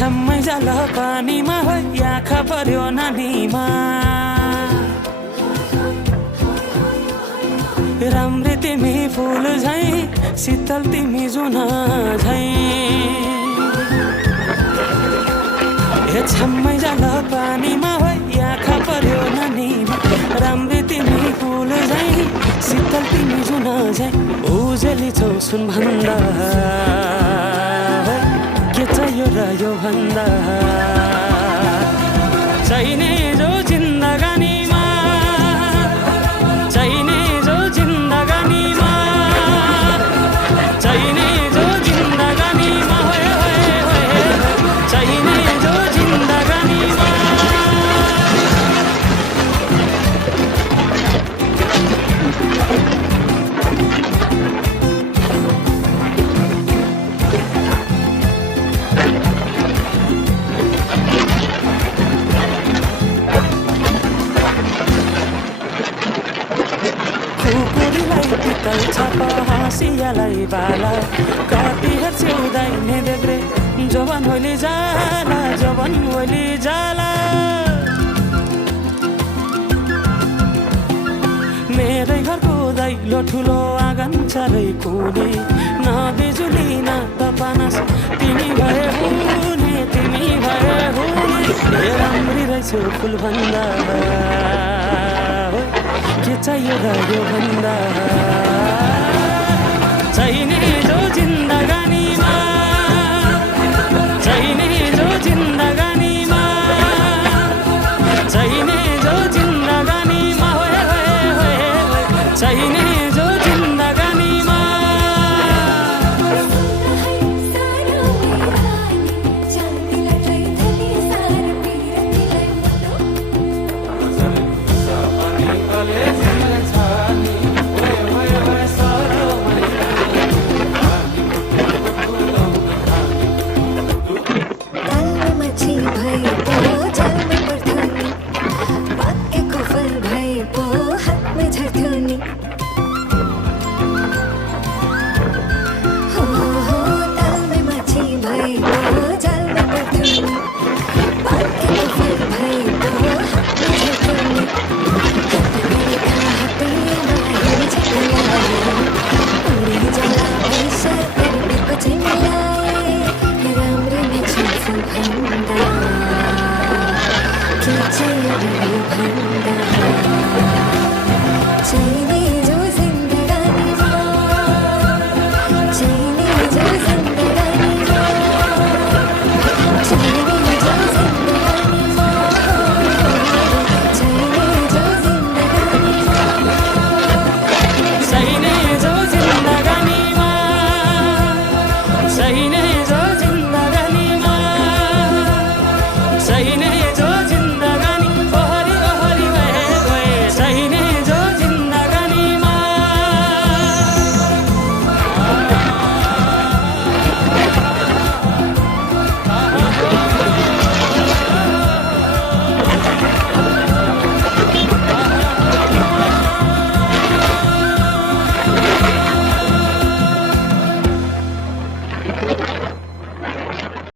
छ्याम्मै जाल पानीमा हो आँखा पर्यो नानीमा राम्री तिमी फुल झै शीतल तिमी जुन झै छ्याम्मै जाल पानीमा हो आँखा पर्यो नानीमा राम्री तिमी फुल झै शीतल तिमी जुन झै उजेली छौ सुन भन्दा के चाहियो र यो भन्दा चाहिने जो जिन्दगानीमा चाहिने जो जिन्दगानीमा चाहिने जो जिन्दगानीमा चाहिने जो जिन्दगानीमा पितल छापा हाँसियालाई बाला कति हेर्छौ दाइने देब्रे जवान होली जाला जवान होली जाला मेरै घरको दैलो ठुलो आँगन चारै कुने न बिजुली न त पानास तिमी भए हुने तिमी भए हुने राम्री रहेछौ फुल भन्दा के चाहियो र यो भन्दा